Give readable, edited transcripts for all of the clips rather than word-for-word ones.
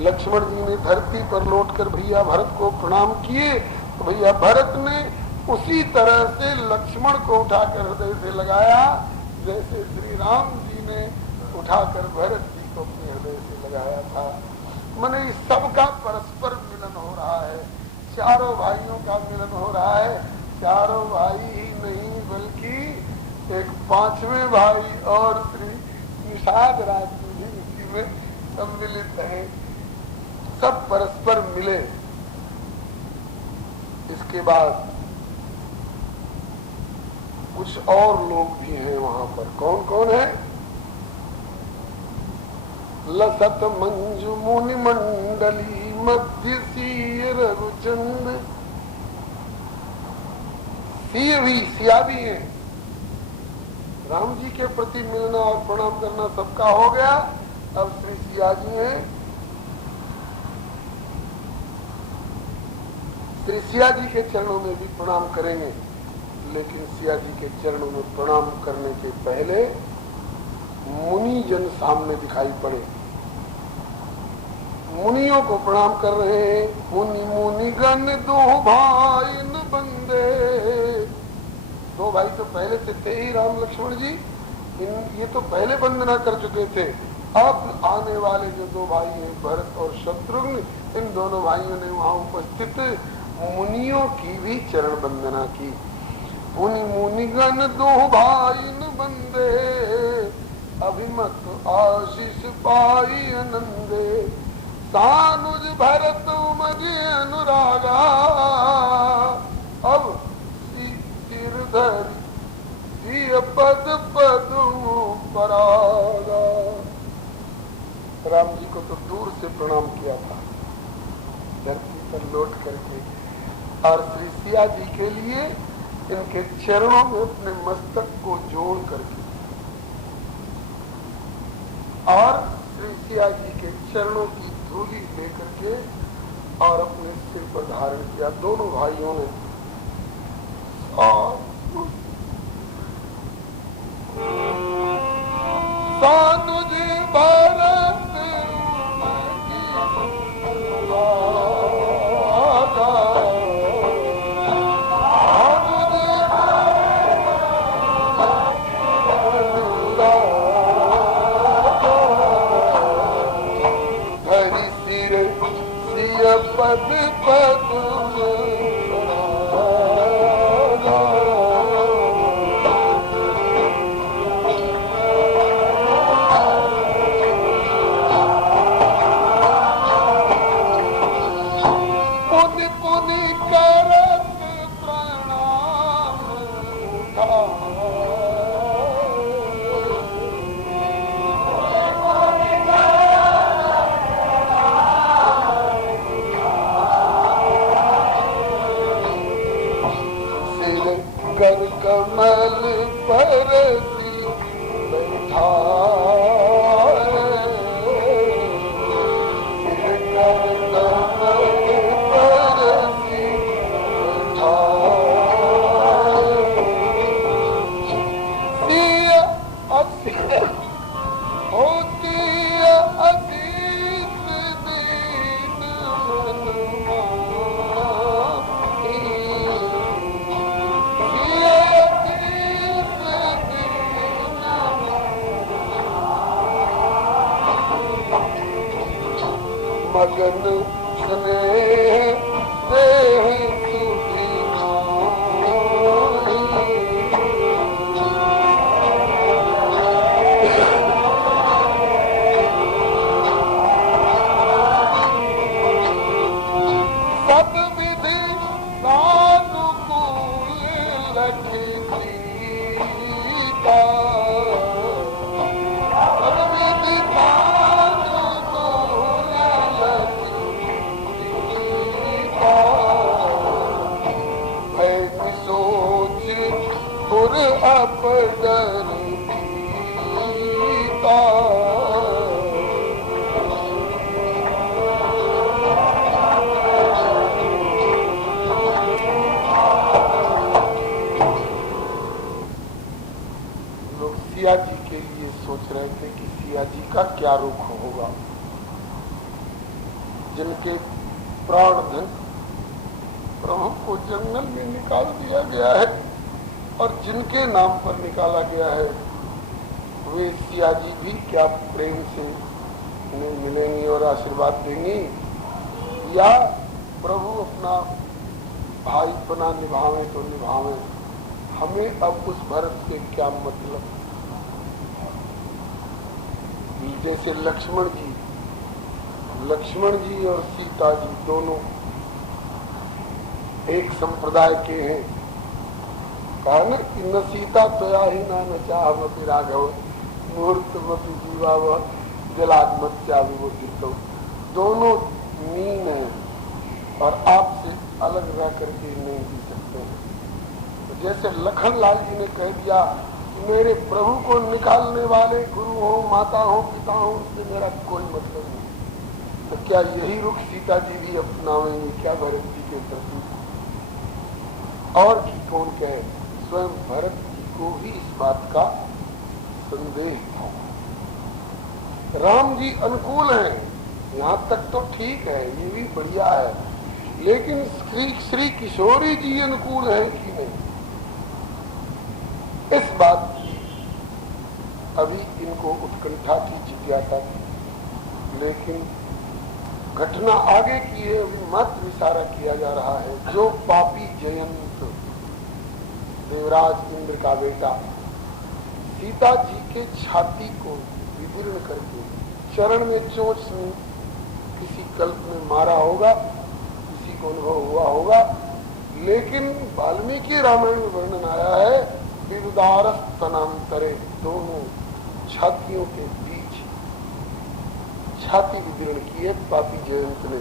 लक्ष्मण जी ने धरती पर लौटकर भैया भरत को प्रणाम किए, तो भैया भरत ने उसी तरह से लक्ष्मण को उठाकर हृदय से लगाया जैसे श्री राम जी ने उठाकर भरत जी को अपने हृदय से लगाया था। माने सबका परस्पर मिलन हो रहा है, चारों भाइयों का मिलन हो रहा है। चारों भाई ही नहीं बल्कि एक पांचवें भाई और श्री निषाद राज भी उसी में सम्मिलित है। सब परस्पर मिले। इसके बाद कुछ और लोग भी हैं वहां पर। कौन कौन है? लसत मंजू मुनि मंडली मध्य सीय रघुचंद। सिया भी है। राम जी के प्रति मिलना और प्रणाम करना सबका हो गया। अब श्री सिया जी हैं। श्री सिया जी के चरणों में भी प्रणाम करेंगे, लेकिन सिया जी के चरणों में प्रणाम करने के पहले मुनि जन सामने दिखाई पड़े। मुनियों को प्रणाम कर रहे हैं। मुनि मुनि गण दो भाई न बंदे। दो भाई तो पहले से थे ही, राम लक्ष्मण जी। ये तो पहले वंदना कर चुके थे। अब आने वाले जो दो भाई हैं भरत और शत्रुघ्न, इन दोनों भाइयों ने वहां उपस्थित मुनियों की भी चरण वंदना की। मुनि मुनि गण दो भाई न बंदे, अभिमत आशीष पाई आनंदे। सानुज भरत मज अनुरागा, अब सिरधर पद पद परागा। राम जी को तो दूर से प्रणाम किया था, धरती पर लौट करके, और श्री सिया जी के लिए इनके चरणों में अपने मस्तक को जोड़ करके और श्री सिया जी के चरणों की धूली लेकर के और अपने सिर पर धारण किया दोनों भाइयों ने। और सानुज भरत पद पद पुनि पुनि करत प्रणाम कर कमल पर बैठा। मगन स्नेह देहि सुखी सब विधि सानुकूल लखी सीता। अपदर पीता लोग सिया जी के लिए सोच रहे थे कि सिया जी का क्या रुख होगा। जिनके प्राण धन प्रभु को जंगल में निकाल दिया गया है और जिनके नाम पर निकाला गया है, वे सिया जी भी क्या प्रेम से उन्हें मिलेंगी और आशीर्वाद देंगी, या प्रभु अपना भाईपना निभावे तो निभावे, हमें अब उस भरत से क्या मतलब। जैसे लक्ष्मण जी और सीता जी दोनों एक संप्रदाय के हैं। कहा न कि न सीता त्वया ही न चाहमपि राघव मुहूर्तमपि जीवा व जलात्मत्या विमोचित। दोनों मीन हैं और आपसे अलग रह करके नहीं जी सकते हैं। तो जैसे लखन लाल जी ने कह दिया कि मेरे प्रभु को निकालने वाले गुरु हो, माता हो, पिता हो, उससे मेरा कोई मतलब नहीं, तो क्या यही रुख सीता जी भी अपनावेंगे क्या भरत जी के प्रति? और कि कौन कहे, स्वयं भरत जी को भी इस बात का संदेह था। राम जी अनुकूल हैं, यहाँ तक तो ठीक है, ये भी बढ़िया है, लेकिन श्री किशोरी जी अनुकूल है कि नहीं, इस बात की अभी इनको उत्कंठा की जिज्ञासा थी। लेकिन घटना आगे की है, अभी मात्र इशारा किया जा रहा है। जो पापी जयंत देवराज इंद्र का बेटा सीता जी के छाती को विदीर्ण करके चरण में चोट से किसी कल्प में मारा होगा, किसी को अनुभव हुआ होगा, लेकिन वाल्मीकि रामायण में वर्णन आया है विरुदारस तनांतरे, दोनों छातियों के बीच छाती विदीर्ण की है पापी जयंत ने।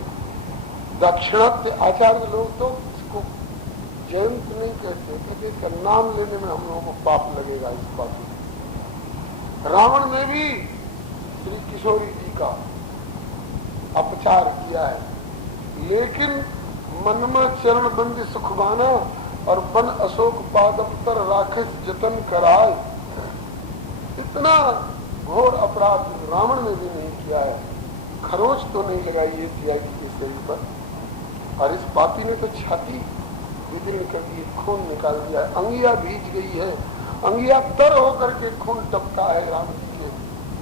दक्षिणात्य आचार्य लोग तो इसको जयंत नहीं कहते, क्योंकि इसका नाम लेने में हम लोगों को पाप लगेगा। इस पापी रावण ने भी श्री किशोरी जी का अपचार किया है, लेकिन मनमा चरण बंदी सुखबाना और बन अशोक पादपतर राक्षस जतन कराय, इतना घोर अपराध रावण ने भी नहीं किया है। खरोच तो नहीं लगाई है सिया जी के शरीर पर, और इस पापी ने तो छाती विदीर्ण कर दी, खून निकाल दिया है, अंगिया भीज गई है, अंगिया तर होकर के खून टपका है राम जी के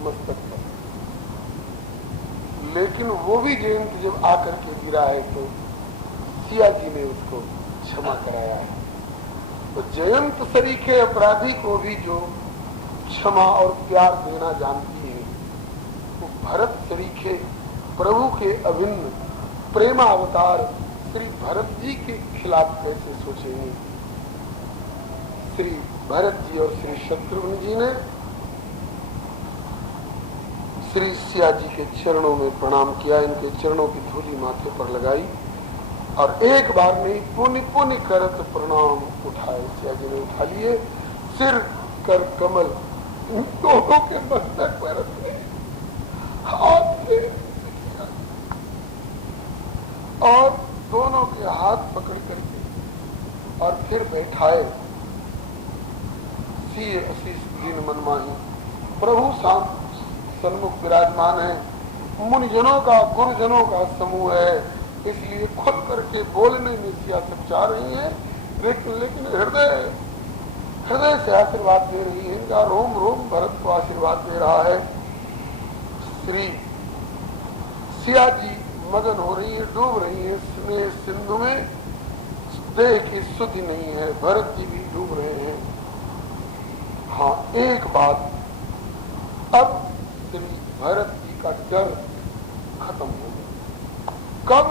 मस्तक पर। लेकिन वो भी जयंत जब आकर के गिरा है तो सिया जी ने उसको क्षमा कराया है। तो जयंत सरीखे अपराधी को भी जो क्षमा और प्यार देना जानती है, वो भरत सरीखे प्रभु के अभिन्न प्रेमावतार श्री भरत जी के खिलाफ कैसे सोचेंगे। श्री भरत जी और श्री शत्रुघ्न जी ने श्री सिया जी के चरणों में प्रणाम किया, इनके चरणों की धूली माथे पर लगाई और एक बार नहीं पुण्य पुण्य करत प्रणाम उठाए। सिया जी ने उठा लिए, सिर कर कमल दोनों के मस्तक पर रखे, हाथ से और दोनों के हाथ पकड़ करके और फिर बैठाए। सी असीस दीन मनमाही, प्रभु शांत सन्मुख विराजमान है, मुनिजनों का गुरुजनों का समूह है, इसलिए खुद करके बोलने में सिया सच्चा रही है, लेकिन हृदय से आशीर्वाद दे रही है। इनका रोम रोम भरत को आशीर्वाद दे रहा है। श्री सिया जी मगन हो रही है, डूब रही है स्नेह सिंधु में, देह की शुद्धि नहीं है। भरत जी भी डूब रहे हैं। हाँ, एक बात, अब श्री भरत जी का डर खत्म हो गया। कब?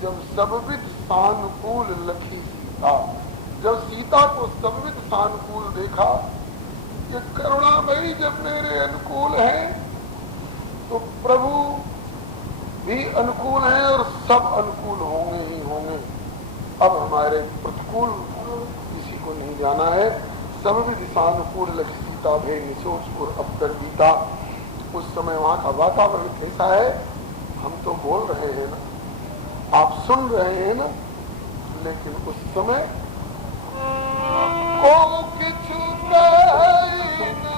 जब सबविध सानुकूल लखी सीता, जब सीता को सबविध सानुकूल देखा कि करुणामयी जब मेरे अनुकूल है तो प्रभु भी अनुकूल है और सब अनुकूल होंगे ही होंगे। अब हमारे प्रतिकूल किसी को नहीं जाना है। सबविध सानुकूल लखी सीता भे निशोचपुर अवतर गीता। उस समय वहाँ का वातावरण कैसा है? हम तो बोल रहे हैं ना, आप सुन रहे हैं ना, लेकिन उस समय को किछु कहे न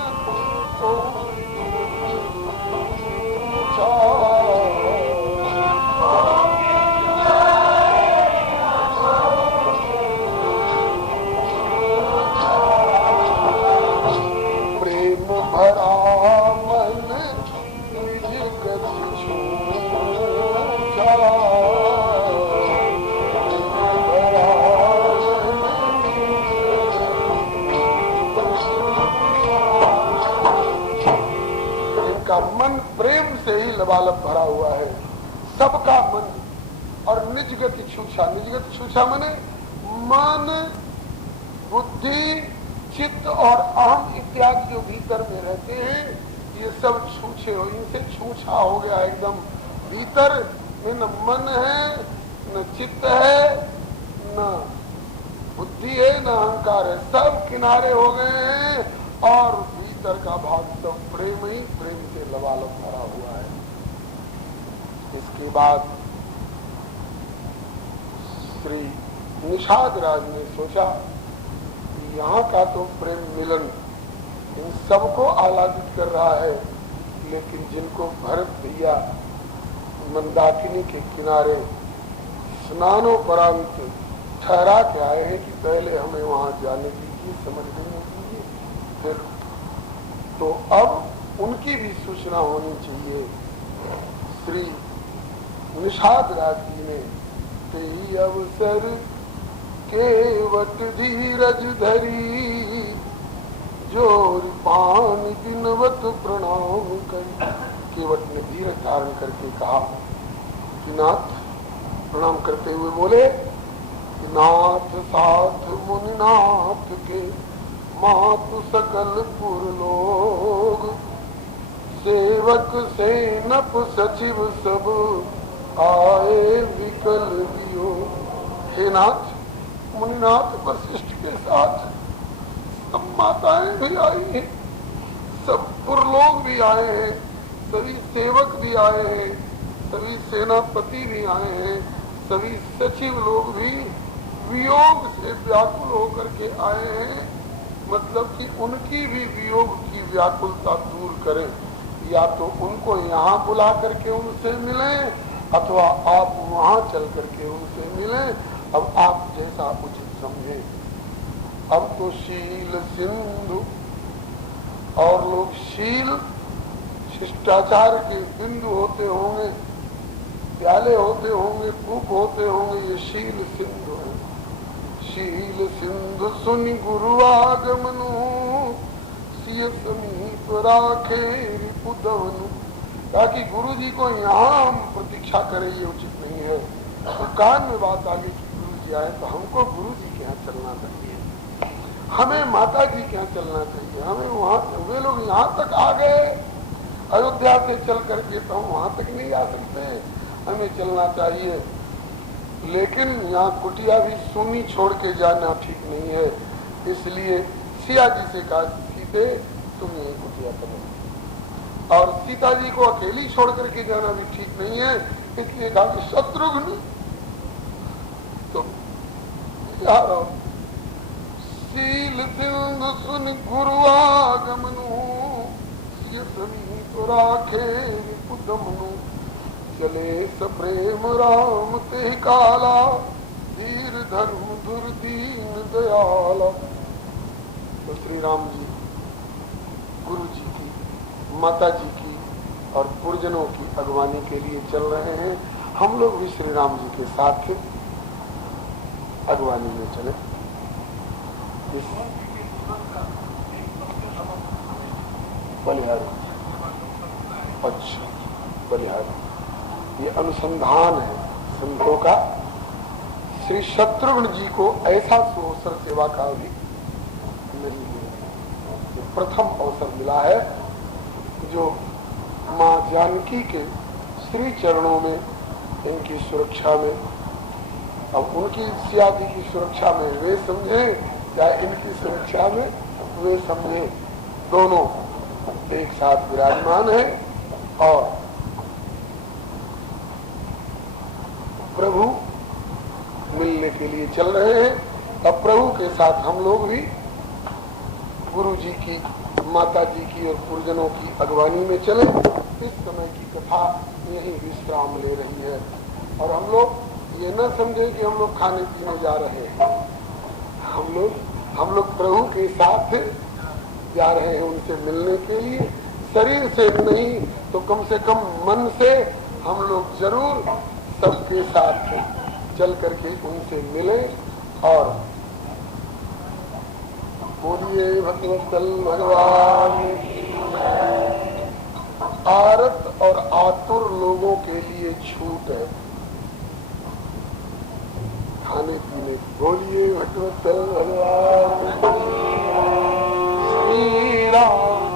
लबालब भरा हुआ है। सबका मन और निजगत छूछा, निजगत छूछा माने मन, बुद्धि, चित्त और अहम इत्यादि जो भीतर में रहते हैं, ये सब छूछे हो, इनसे छूछा हो गया एकदम। भीतर में न मन है, न चित्त है, न बुद्धि है, न अहंकार है, सब किनारे हो गए हैं और भीतर का भाग सब प्रेम ही प्रेम से लबालब भरा हुआ है। इसके बाद श्री निषाद राज ने सोचा कि यहाँ का तो प्रेम मिलन इन सबको आह्लादित कर रहा है, लेकिन जिनको भरत भैया मंदाकिनी के किनारे स्नानोपरांत ठहरा के आए हैं कि पहले हमें वहां जाने दीजिए, समझ लेने दीजिए, फिर तो अब उनकी भी सूचना होनी चाहिए। श्री निषाद राज जी ने ते अवसर केवट धीरज धरी, जोर पानी बिनवत प्रणाम करी। केवट ने धीरज धारण करके कहा कि नाथ, प्रणाम करते हुए बोले, नाथ साथ मुनिनाथ के मातु सकल पुर लोग, सेवक सेनप सचिव सब आए विकल वियोग। हे नाथ, मुनिनाथ वशिष्ठ के साथ सब माताएं भी आई हैं, सब पुरलोग भी आए हैं, सभी सेवक भी आए हैं, सभी सेनापति भी आए हैं, सभी सचिव लोग भी वियोग से व्याकुल होकर के आए हैं। मतलब कि उनकी भी वियोग की व्याकुलता दूर करें, या तो उनको यहाँ बुला करके उनसे मिलें अथवा आप वहाँ चल करके उनसे मिलें, अब आप जैसा उचित समझे। अब तो शील सिंधु और लोग शील शिष्टाचार के बिंदु होते होंगे, प्याले होते होंगे, कूप होते होंगे, ये शील सिंधु है। शील सिंधु सुनि गुरु आगमनु, सिय समीप राखे रिपुदवनु। ताकि गुरु जी को यहाँ हम प्रतीक्षा करें ये उचित नहीं है। तो कान में बात आ गई कि गुरु जी आए तो हमको गुरु जी के यहाँ चलना चाहिए, हमें माता जी के यहाँ चलना चाहिए, हमें वहाँ, वे लोग यहाँ तक आ गए अयोध्या से चल करके, तो हम वहाँ तक नहीं आ सकते, हमें चलना चाहिए। लेकिन यहाँ कुटिया भी सुनी छोड़ के जाना ठीक नहीं है, इसलिए सिया जी से कहा, सीते तुम ये कुटिया करो, और सीता जी को अकेली छोड़ करके जाना भी ठीक नहीं है, इसलिए कहा कि शत्रुघ्न तुम यहाँ रहो। शील सिंधु सुन गुरु आगमनु, सिय समीप राखे रिपुदमनु। चले सप्रेम राम ते काला, धीर धर्म दुर्दीन दयाला। तो श्री राम जी गुरु जी की, माता जी की और पुरजनों की अगवानी के लिए चल रहे हैं। हम लोग भी श्री राम जी के साथ अगवानी में चले। बलिहारी, अच्छा बलिहारी, ये अनुसंधान है संतों का। श्री शत्रुघ्न जी को ऐसा अवसर सेवा का भी नहीं मिला, प्रथम अवसर मिला है जो माँ जानकी के श्री चरणों में, इनकी सुरक्षा में, अब उनकी सिया जी की सुरक्षा में वे समझे या इनकी सुरक्षा में वे समझे, दोनों एक साथ विराजमान है और प्रभु मिलने के लिए चल रहे हैं। अब प्रभु के साथ हम लोग भी गुरु जी की, माता जी की और पुरजनों की अगवानी में चले। इस समय की कथा यही विश्राम ले रही है और हम लोग ये न समझे कि हम लोग खाने पीने जा रहे हैं, हम लोग प्रभु के साथ जा रहे हैं उनसे मिलने के लिए। शरीर से नहीं तो कम से कम मन से हम लोग जरूर सबके साथ चल करके उनसे मिले और बोलिए भगवत भगवान। आरत और आतुर लोगों के लिए छूट है खाने पीने। बोलिए भगवत भगवान श्री राम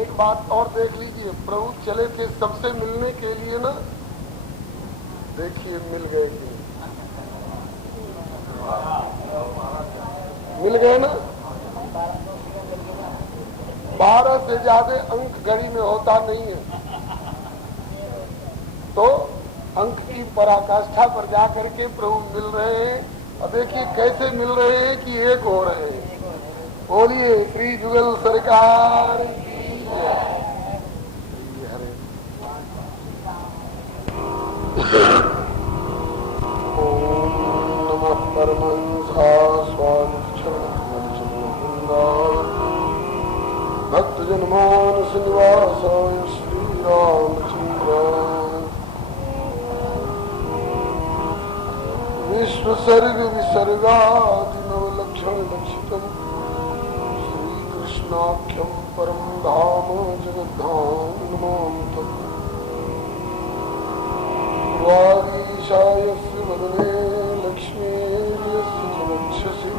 एक बात और देख लीजिए, प्रभु चले थे सबसे मिलने के लिए ना, देखिए मिल गए कि मिल गए ना। 12 से ज्यादा अंक घड़ी में होता नहीं है, तो अंक की पराकाष्ठा पर जाकर के प्रभु मिल रहे हैं। और देखिए कैसे मिल रहे हैं कि एक हो रहे हैं। बोलिए श्री जुगल सरकार की जय। ओम नमः परमहंसा भक्त जनमानस निवासाय श्री रामचंद्राय विश्व सर्ग विसर्गादिनवलक्षण लक्षितम् श्रीकृष्णाख्यं परम धाम जगद्धाम नमामि। वागीशायस्य वदने लक्ष्मीर्यस्य च वक्षसि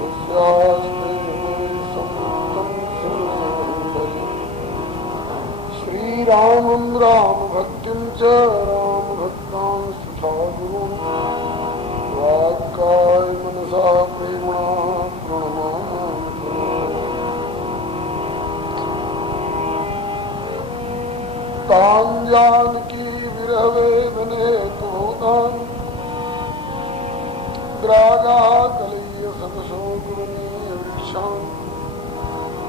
यस्यास्ते संवृत्तं सर्वं श्रीरामं रामभक्तिं च रामभक्तां तथा गुरुं वाक्काय मनसा प्रेम्णा प्रणमामि। तां जानकी विरहवेदने तूतान् ग्रागाकलय्य सतशोकवनीयवृक्षान्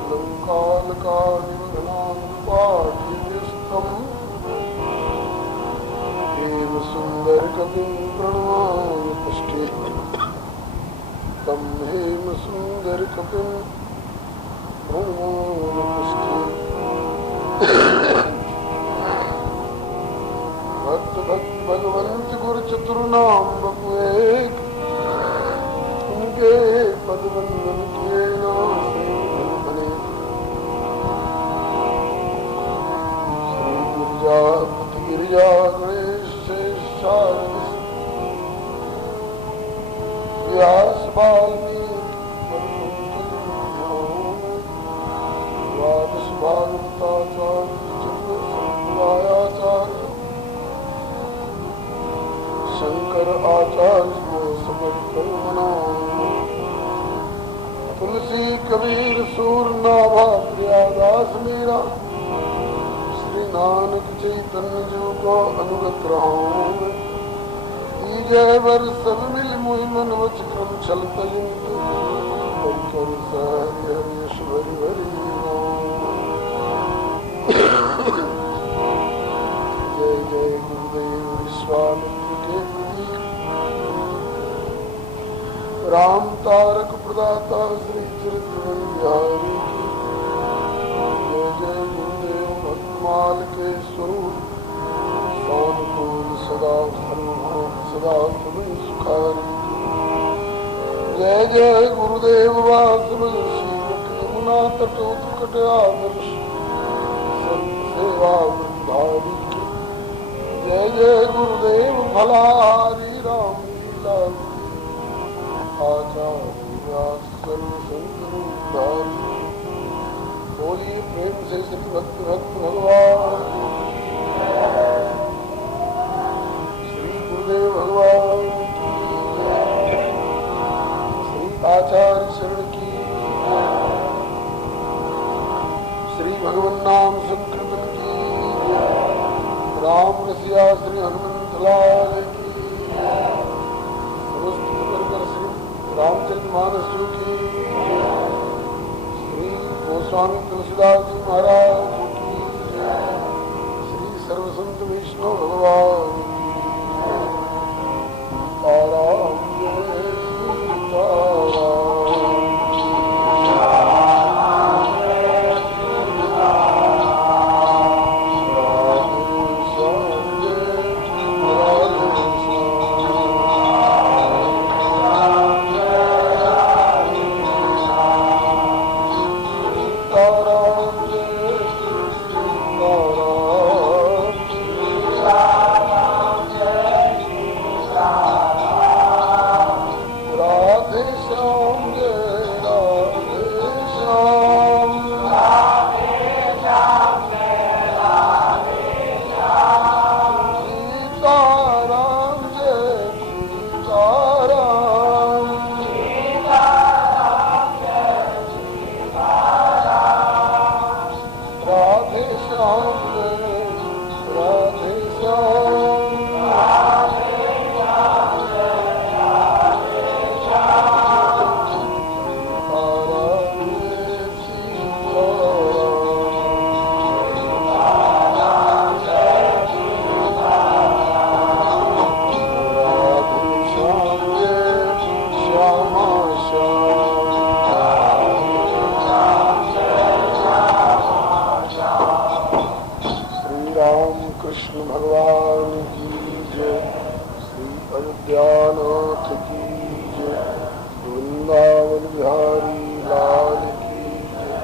लङ्कालकानिवदनान् पाठियस्तम् हेम सुन्दर कविं प्रणमामि पुष्टे तं हेम सुन्दर कविं प्रणमामि पुष्टे। भक्त भक्त भगवंत गुरु चतुर्नाम बपुएक उनके पद बंधन किए नाम बने। श्री गिरिजा गणेश शेषाद्रि व्यास वाल्मीकि द्वादश भागवताचार्य शंकर आचार्य को समर्पण मनाओ। तुलसी कबीर सूरनाभा प्रियादास मीरा श्री नानक चैतन्य जी को अनुगत रहो। जय वर सब मिल मुहि मन वच क्रम छल तजिंत कर सहरि हरिश भरि भरि जय जय गुरुदेव विश्वामित्र के राम तारक प्रदाता श्री चरित्र बिहारी की जय जय गुरुदेव भक्तमाल के स्वरूप सदा सदा सुखारी जय जय गुरुदेव वासुदेव यमुना तटोत्कट आदर्श सेवा वृंदारी की जय जय गुरुदेव भलारी राम लीला आचार्य बोलिए प्रेम से श्री भक्त भक्त भगवान श्री गुरुदेव भगवान श्री आचार्य शरण की श्री भगवान नाम संकीर्तन की राम रसिया श्री हनुमंत लाल की श्री रामचरितमानस की श्री गोस्वामी तुलसीदास जी महाराज की श्री सर्वसंत विष्णु भगवान ताराम जय कृष्ण भगवान की जय, श्री अयोध्यानाथ की जय, वृंदावन बिहारी लाल की जय,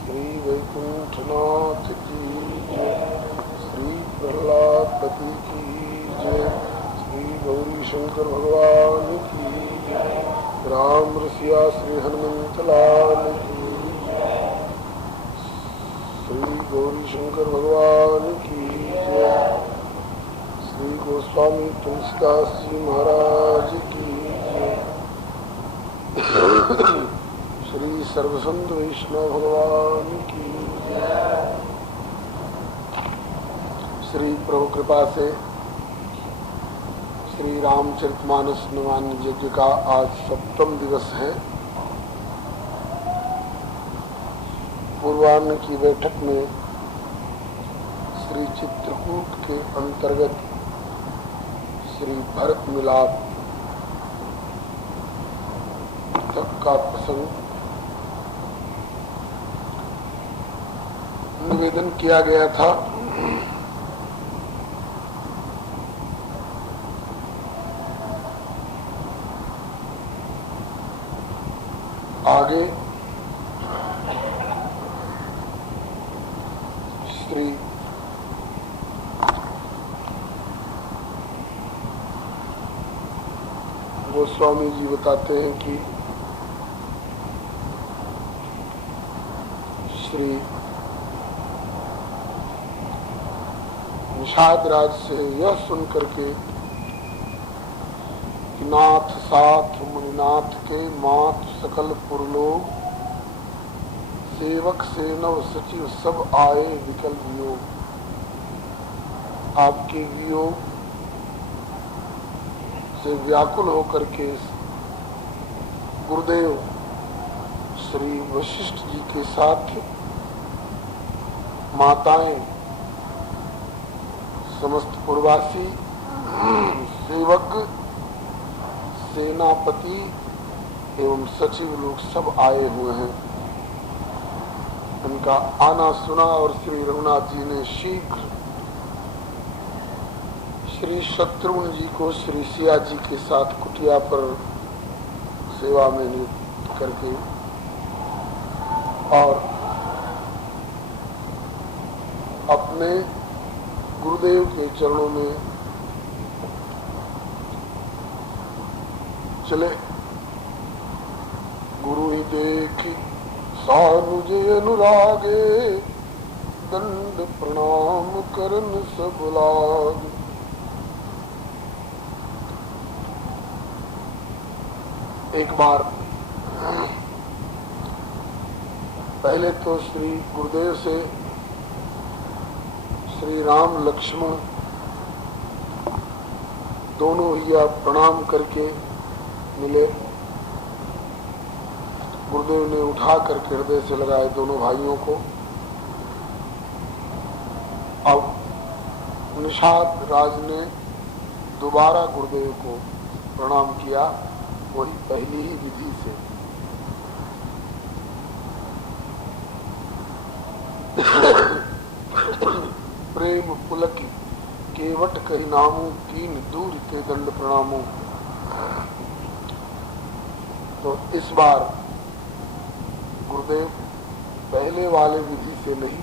श्री वैकुंठनाथ की जय, श्री प्रहलादपति की जय, श्री गौरी शंकर भगवान की जय, राम रसिया श्री हनुमंत लाल की, श्री गौरी शंकर भगवान की जय, श्री गोस्वामी तुलसीदास जी महाराज की जय, श्री सर्वसंत वैष्णव भगवान की जय। श्री प्रभु कृपा से श्री रामचरितमानस नवान्न यज्ञ का आज 7वां दिवस है। पूर्वाह्न की बैठक में श्री चित्रकूट के अंतर्गत श्री भरत मिलाप तक का प्रसंग निवेदन किया गया था। आगे श्री गोस्वामी जी बताते हैं कि श्री निषाद राज से यह सुन करके कि नाथ साथ मुनिनाथ के मात सकल पुरलोक, सेवक सेनव सचिव सब आए विकल वियोग। आपके वियोग से व्याकुल होकर के गुरुदेव श्री वशिष्ठ जी के साथ माताएं, समस्त पूर्वासी, सेवक, सेनापति एवं सचिव लोग सब आए हुए हैं। उनका आना सुना और श्री रघुनाथ जी ने शीघ्र श्री शत्रुघ्न जी को श्री सिया जी के साथ कुटिया पर सेवा में नियुक्त करके और अपने गुरुदेव के चरणों में चले। गुरु ही देखी सानुजे अनुरागे, दंड प्रणाम करन सब लाग। एक बार पहले तो श्री गुरुदेव से श्री राम लक्ष्मण दोनों ही प्रणाम करके मिले। गुरुदेव ने उठा करके हृदय से लगाए दोनों भाइयों को। अब निषाद राज ने दोबारा गुरुदेव को प्रणाम किया, वही पहली ही विधि से। प्रेम पुलकी केवट कही नामू, कीन दूर के दंड प्रणामू। तो इस बार गुरुदेव पहले वाले विधि से नहीं,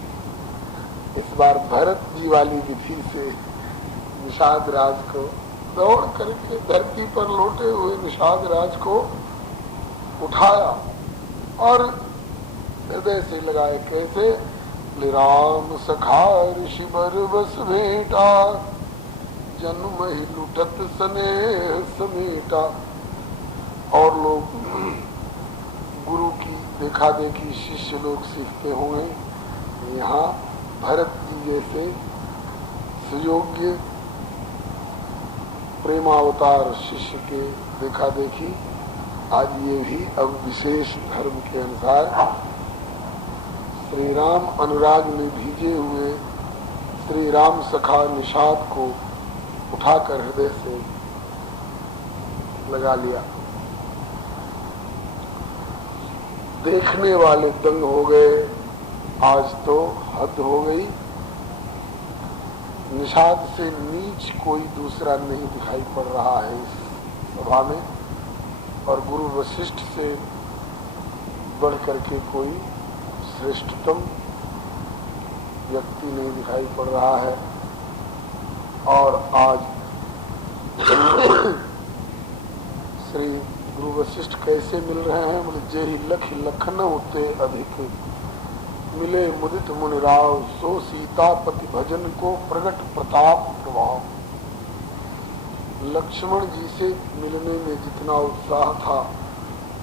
इस बार भरत जी वाली विधि से निषाद राज को दौड़ करके धरती पर लौटे हुए निषाद राज को उठाया और हृदय से लगाए। कैसे? राम सखा ऋषि बर बस भेटा, जन्म ही लुटत स्नेह समेटा। और लोग गुरु की देखा देखी शिष्य लोग सीखते होंगे, यहाँ भरत जी जैसे सुयोग्य प्रेमावतार शिष्य के देखा देखी आज ये भी अब विशेष धर्म के अनुसार श्री राम अनुराग में भीजे हुए श्री राम सखा निषाद को उठाकर हृदय से लगा लिया। देखने वाले दंग हो गए, आज तो हद हो गई। निषाद से नीच कोई दूसरा नहीं दिखाई पड़ रहा है इस सभा में, और गुरु वशिष्ठ से बढ़ करके कोई श्रेष्ठतम व्यक्ति नहीं दिखाई पड़ रहा है। और आज श्री गुरु वशिष्ठ कैसे मिल रहे हैं? बोले जे ही लख लखन होते अधिक मिले मुदित मुनिराव, सो सीतापति भजन को प्रगट प्रताप प्रभाव। लक्ष्मण जी से मिलने में जितना उत्साह था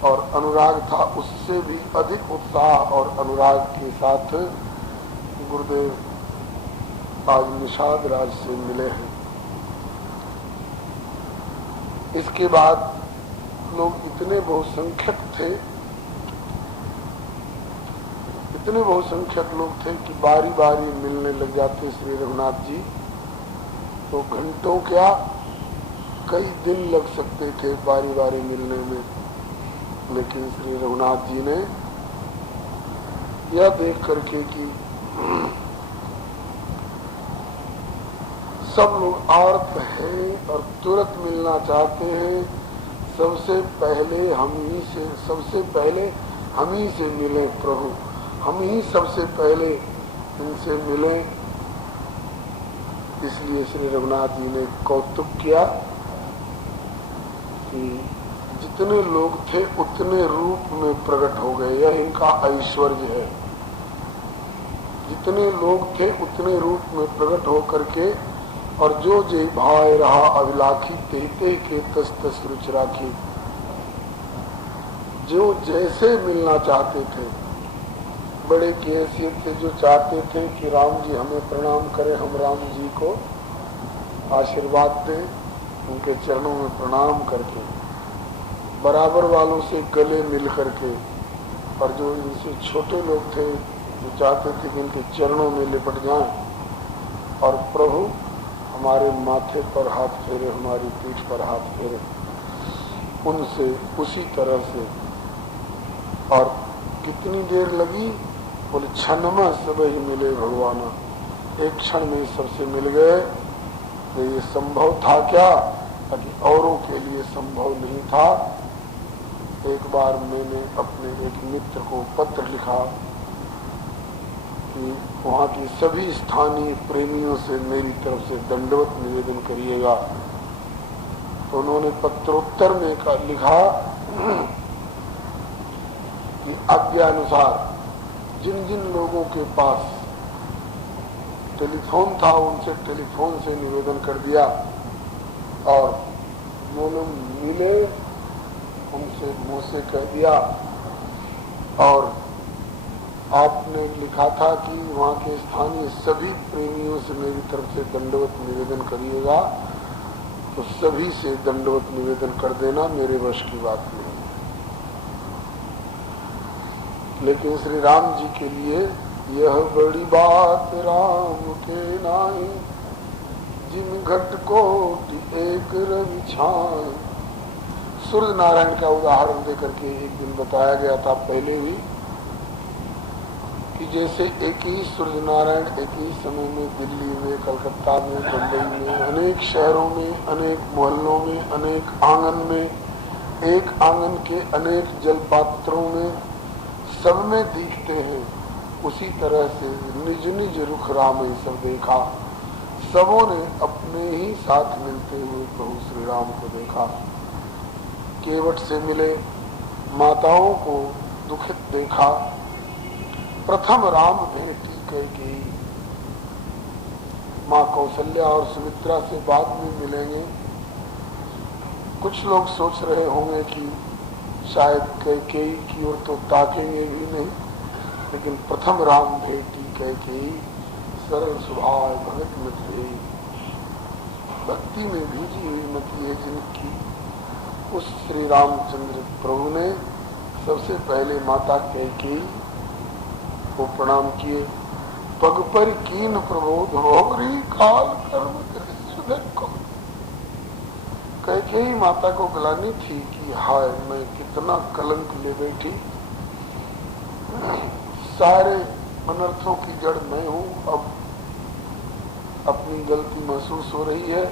और अनुराग था, उससे भी अधिक उत्साह और अनुराग के साथ गुरुदेव आज निषाद राज से मिले हैं। इसके बाद लोग इतने बहुसंख्यक थे, इतने बहुसंख्यक लोग थे कि बारी बारी मिलने लग जाते श्री रघुनाथ जी, तो घंटों क्या कई दिन लग सकते थे बारी बारी मिलने में। लेकिन श्री रघुनाथ जी ने यह देख करके कि सब लोग आर्त हैं और तुरंत मिलना चाहते हैं, सबसे पहले हम ही से मिले प्रभु, हम ही सबसे पहले इनसे मिले। इसलिए श्री रघुनाथ जी ने कौतुक किया कि जितने लोग थे उतने रूप में प्रकट हो गए, यह इनका ऐश्वर्य है। जितने लोग थे उतने रूप में प्रकट हो करके, और जो जे भाई रहा अभिलाखी तेते के तस तस रुच राखी। जो जैसे मिलना चाहते थे, बड़े की हैसियत से जो चाहते थे कि राम जी हमें प्रणाम करें, हम राम जी को आशीर्वाद दें, उनके चरणों में प्रणाम करके, बराबर वालों से गले मिल करके, और जो इनसे छोटे लोग थे जो चाहते थे कि इनके चरणों में लिपट जाएं और प्रभु हमारे माथे पर हाथ फेरे, हमारी पीठ पर हाथ फेरे, उनसे उसी तरह से। और कितनी देर लगी? बोले क्षणमा सब ही मिले भगवाना, एक क्षण में सबसे मिल गए। तो ये संभव था क्या? ताकि औरों के लिए संभव नहीं था। एक बार मैंने अपने एक मित्र को पत्र लिखा कि वहाँ की सभी स्थानीय प्रेमियों से मेरी तरफ से दंडवत निवेदन करिएगा। तो उन्होंने पत्रोत्तर में लिखा कि आज्ञानुसार जिन जिन लोगों के पास टेलीफोन था उनसे टेलीफोन से निवेदन कर दिया, और जो लोग मिले उनसे मुंह से कह दिया। और आपने लिखा था कि वहाँ के स्थानीय सभी प्रेमियों से मेरी तरफ से दंडवत निवेदन करिएगा, तो सभी से दंडवत निवेदन कर देना, मेरे वश की बात नहीं। लेकिन श्री राम जी के लिए यह बड़ी बात राम के नाई, जिन घट को एक रवि छाए। सूर्य नारायण का उदाहरण देकर के एक दिन बताया गया था पहले भी, कि जैसे एक ही सूर्य नारायण एक ही समय में दिल्ली में, कलकत्ता में, बम्बई में, अनेक शहरों में, अनेक मोहल्लों में, अनेक आंगन में, एक आंगन के अनेक जलपात्रों में, सब में दिखते हैं, उसी तरह से निज निज रुख राम ही सब देखा। सबों ने अपने ही साथ मिलते हुए प्रभु श्री राम को देखा। केवट से मिले माताओं को दुखित देखा। प्रथम राम भेटी कैकेयी, माँ कौशल्या और सुमित्रा से बाद में मिलेंगे। कुछ लोग सोच रहे होंगे कि शायद कैकेयी की ओर तो ताकेंगे भी नहीं, लेकिन प्रथम राम भेटी कैकेयी, सरल स्वभाव भगत मती, भक्ति में भीजी हुई मती है जिनकी, उस श्री रामचंद्र प्रभु ने सबसे पहले माता कैकेयी को प्रणाम किए। पग पर कीन प्रबोध होरी काल कर्म को। कैकेयी माता को गलानी थी कि हाय मैं कितना कलंक ले बैठी, सारे अनर्थों की जड़ मैं हूँ। अब अपनी गलती महसूस हो रही है,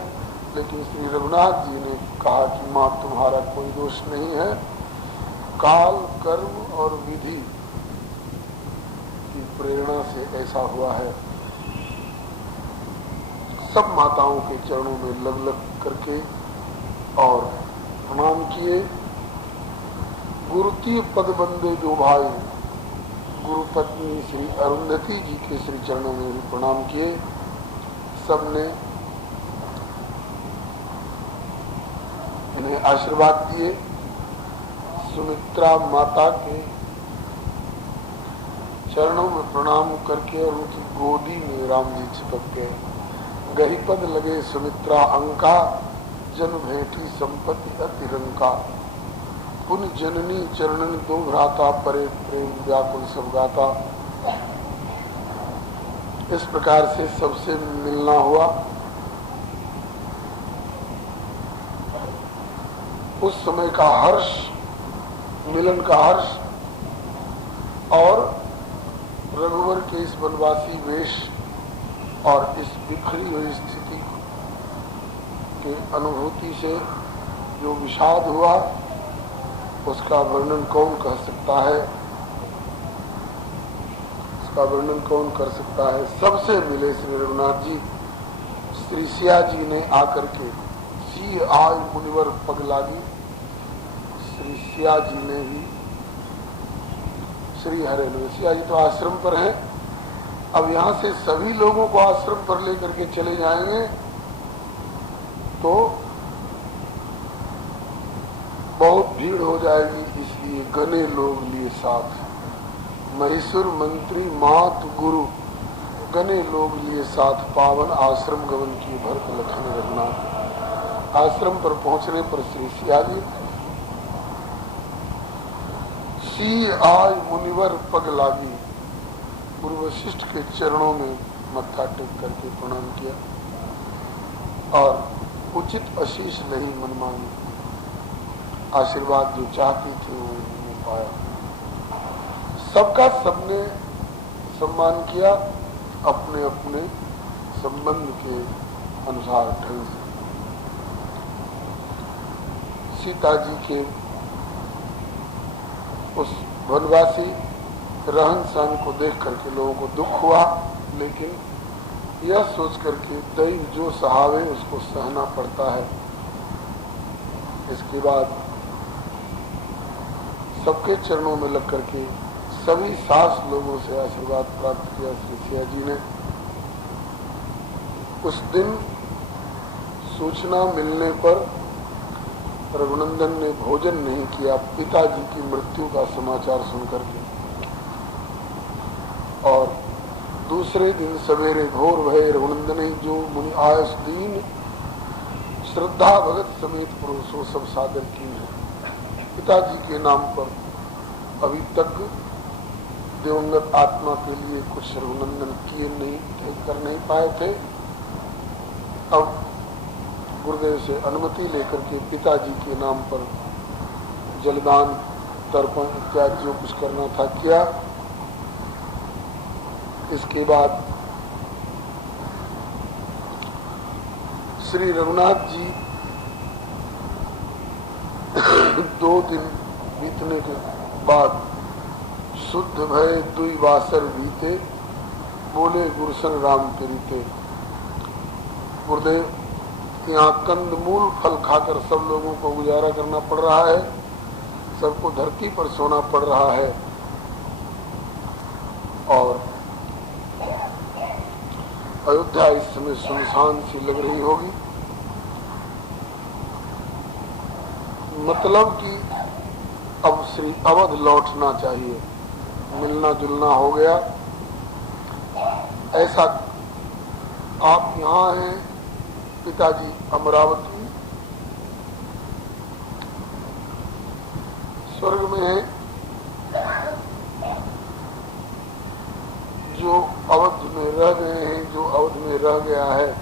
लेकिन श्री रघुनाथ जी ने कहा कि माँ तुम्हारा कोई दोष नहीं है, काल, कर्म और विधि की प्रेरणा से ऐसा हुआ है। सब माताओं के चरणों में लग लग करके और प्रणाम किए। गुरुती पद बंदे दो भाई, गुरु पत्नी श्री अरुंधति जी के श्री चरणों में भी प्रणाम किए। सबने इन्हें आशीर्वाद दिए। सुमित्रा माता के चरणों में प्रणाम करके और उनकी गोदी में राम जी चिपक गए। गही पद लगे सुमित्रा अंका, जन भेटी संपत्ति अतिरंका। पुन जननी चरणन दो भ्राता, परे प्रेम व्याकुल सब गाता। इस प्रकार से सबसे मिलना हुआ। उस समय का हर्ष, मिलन का हर्ष और रघुवर के इस वनवासी वेश और इस बिखरी हुई स्थिति के अनुभूति से जो विषाद हुआ, उसका वर्णन कौन कर सकता है, उसका वर्णन कौन कर सकता है। सबसे मिले श्री रघुनाथ जी। श्री सिया जी ने आकर के सी आय मुनिवर पग लागी। श्री सिया जी ने भी श्री हरे ने, सिया जी तो आश्रम पर हैं, अब यहाँ से सभी लोगों को आश्रम पर लेकर के चले जाएंगे तो बहुत भीड़ हो जाएगी, इसलिए घने लोग लिए साथ। महेश्वर मंत्री मात गुरु घने लोग लिए साथ, पावन आश्रम गमन की भरत लखन रघुनाथ। आश्रम पर पहुंचने पर श्री सिया जी सी आय मुनिवर पग लागी, गुरु वशिष्ठ के चरणों में मत्था टेक करके प्रणाम किया और उचित आशीष नहीं मनमानी आशीर्वाद जो चाहती थी वो नहीं पाया। सबका सबने सम्मान किया अपने अपने संबंध के अनुसार ढंग से। सीता जी के उस वनवासी रहन सहन को देख करके लोगों को दुख हुआ, लेकिन यह सोच करके दैव जो सहावे उसको सहना पड़ता है। इसके बाद सबके चरणों में लग करके सभी सास लोगों से आशीर्वाद प्राप्त किया। श्री सिया जी ने उस दिन सूचना मिलने पर रघुनंदन ने भोजन नहीं किया, पिताजी की मृत्यु का समाचार सुनकर के। और दूसरे दिन सवेरे भोर भये रघुनंदन जो मुनि आयस दीन, श्रद्धा भगत समेत पुरुषों सब सादर की है। पिताजी के नाम पर अभी तक दिवंगत आत्मा के लिए कुछ रघुनंदन किए नहीं थे, कर नहीं पाए थे। अब गुरुदेव से अनुमति लेकर के पिताजी के नाम पर जलदान, तर्पण इत्यादि जो कुछ करना था किया। इसके बाद श्री रघुनाथ जी 2 दिन बीतने के बाद शुद्ध भय दुई वासर बीते, बोले गुरुसन राम प्रीते। गुरुदेव यहाँ कंदमूल फल खाकर सब लोगों को गुजारा करना पड़ रहा है, सबको धरती पर सोना पड़ रहा है और अयोध्या इस समय सुनसान सी लग रही होगी। मतलब कि अब श्री अवध लौटना चाहिए, मिलना जुलना हो गया। ऐसा आप यहाँ हैं, पिताजी अमरावती स्वर्ग में है, जो अवध में रह गए हैं, जो अवध में रह गया है,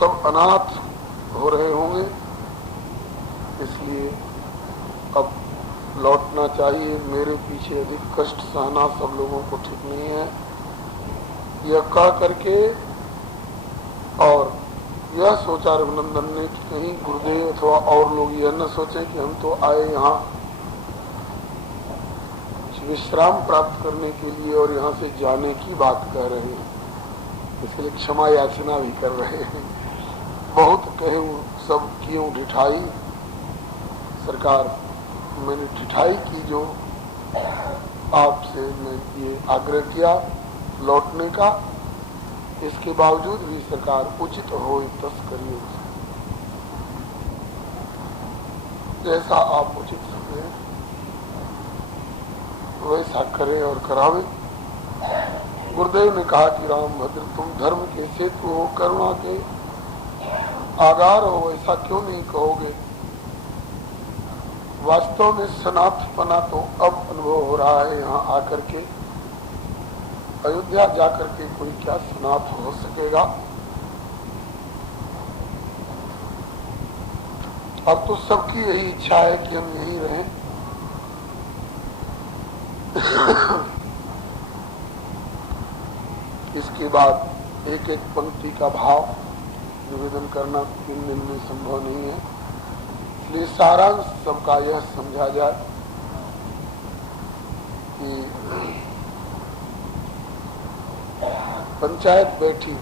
सब अनाथ हो रहे होंगे, इसलिए अब लौटना चाहिए। मेरे पीछे अधिक कष्ट सहना सब लोगों को ठीक नहीं है। यह कह करके और यह सोचा रघुनंदन ने कि कहीं गुरुदेव अथवा और लोग यह न सोचे कि हम तो आए यहाँ विश्राम प्राप्त करने के लिए और यहाँ से जाने की बात कह रहे हैं, इसलिए क्षमा याचना भी कर रहे हैं। बहुत कहे सब क्यों ढिठाई, सरकार मैंने ढिठाई की जो आपसे मैं ये आग्रह किया लौटने का, इसके बावजूद भी सरकार उचित हो तस करिए, जैसा आप उचित समझे वैसा करें और करावे। गुरुदेव ने कहा कि राम भद्र तुम धर्म के सेतु हो, करुणा के आगार हो, ऐसा क्यों नहीं कहोगे। वास्तव में सनाथपना तो अब अनुभव हो रहा है, यहाँ आकर के अयोध्या जाकर के कोई क्या सनाथ हो सकेगा। अब तो सबकी यही इच्छा है कि हम यही रहें। इसके बाद एक एक पंक्ति का भाव निवेदन करना 3 दिन में संभव नहीं है, इसलिए सारांश सबका यह समझा जाए कि पंचायत बैठी,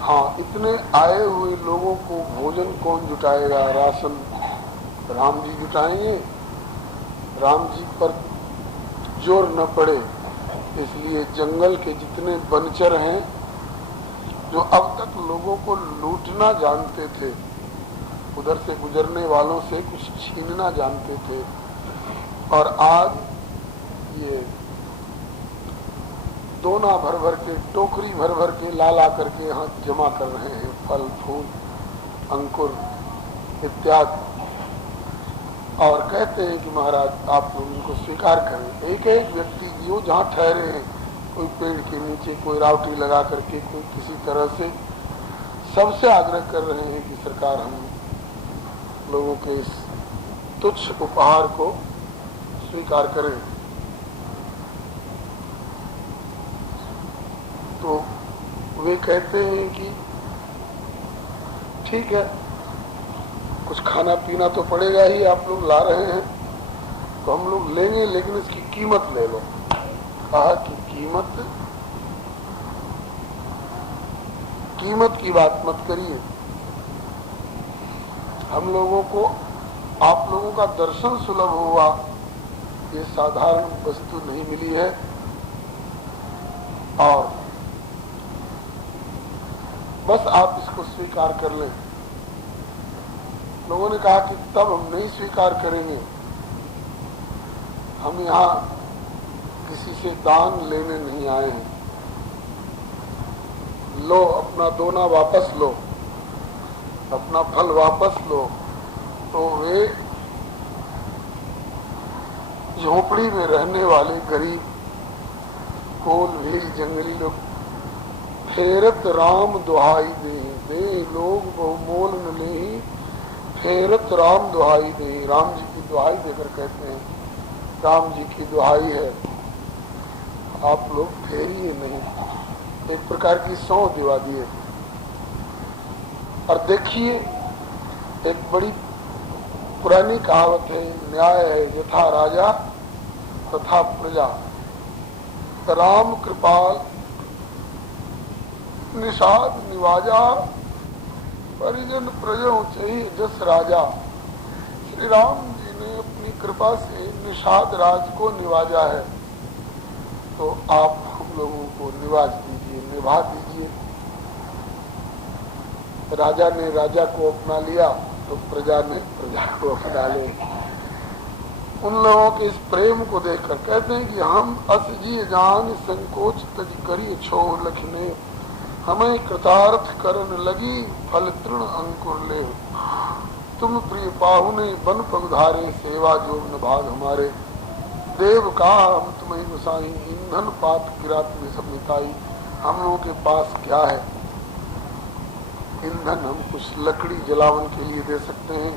हाँ इतने आए हुए लोगों को भोजन कौन जुटाएगा, राशन राम जी जुटाएंगे। राम जी पर जोर न पड़े इसलिए जंगल के जितने वनचर हैं जो अब तक लोगों को लूटना जानते थे, उधर से गुजरने वालों से कुछ छीनना जानते थे, और आज ये दोना भर भर के टोकरी भर भर के ला करके यहाँ जमा कर रहे हैं, फल फूल अंकुर इत्यादि, और कहते हैं कि महाराज आप लोग इनको स्वीकार करें। एक एक व्यक्ति जो जहाँ ठहरे हैं, कोई पेड़ के नीचे, कोई रावटी लगा करके, कोई किसी तरह से, सबसे आग्रह कर रहे हैं कि सरकार हम लोगों के इस तुच्छ उपहार को स्वीकार करें। तो वे कहते हैं कि ठीक है, कुछ खाना पीना तो पड़ेगा ही, आप लोग ला रहे हैं तो हम लोग लेंगे, लेकिन इसकी कीमत ले लो। कहा कि कीमत की बात मत करिए, हम लोगों को आप लोगों का दर्शन सुलभ हुआ, ये साधारण वस्तु नहीं मिली है, और बस आप इसको स्वीकार कर लें। लोगों ने कहा कि तब हम नहीं स्वीकार करेंगे, हम यहाँ किसी से दान लेने नहीं आए हैं, लो अपना दोना वापस लो, अपना फल वापस लो। तो वे झोपड़ी में रहने वाले गरीब कोल भी जंगली लोग फेरत राम दुहाई दे लोग बहुमोल न ले, फेरत राम दुहाई दे, राम जी की दुहाई देकर कहते हैं राम जी की दुहाई है, आप लोग फेरिए नहीं, एक प्रकार की सौं दिवा दिए। और देखिए एक बड़ी पुरानी कहावत है, न्याय है यथा राजा तथा प्रजा, राम कृपाल निषाद निवाजा, परिजन प्रजों चाहिए जस राजा। श्री राम जी ने अपनी कृपा से निषाद राज को निवाजा है, तो आप हम लोगों को निवाज दीजिए, निभा दीजिए। राजा ने राजा को अपना लिया तो प्रजा ने प्रजा को अपना ले। उन लोगों के इस प्रेम को देखकर कहते हैं कि हम अस जी जान संकोच तज करिए छो लखने, हमें कृतार्थ करन लगी फल तृण अंकुर ले। तुम प्रिय पाहुने बन पगधारे, सेवा जोग निभाग हमारे, देव का हम तुम्हें गुसाई, ईंधन पात किरात में सब मिटाई। हम लोगों के पास क्या है ईंधन, हम कुछ लकड़ी जलावन के लिए दे सकते हैं,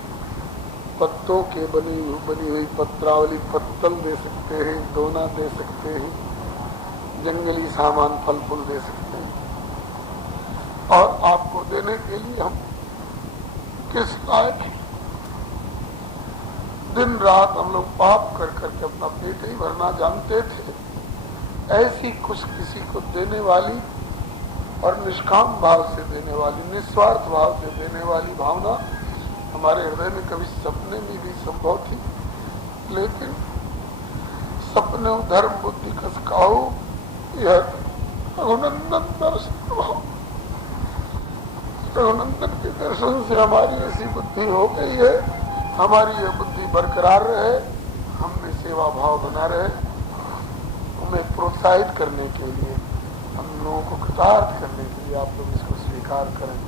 पत्तों के बनी हुई पत्रावली पत्तल दे सकते हैं, दोना दे सकते हैं, जंगली सामान फल फूल दे सकते हैं, और देने के लिए हम किस लायक हैं। दिन रात हम लोग पाप कर करके अपना पेट ही भरना जानते थे। ऐसी कुछ किसी को देने वाली और निष्काम भाव से देने वाली, निस्वार्थ भाव से देने वाली भावना हमारे हृदय में कभी सपने में भी संभव थी, लेकिन सपने धर्म बुद्धि कसकाओ यह रघुनंदन दर्शन भाव, रघुनंदन के दर्शन से हमारी ऐसी बुद्धि हो गई है, हमारी यह बुद्धि बरकरार रहे, हमें सेवा भाव बना रहे, हमें प्रोत्साहित करने के लिए, हम लोगों को कृतार्थ करने के लिए आप लोग इसको स्वीकार करें।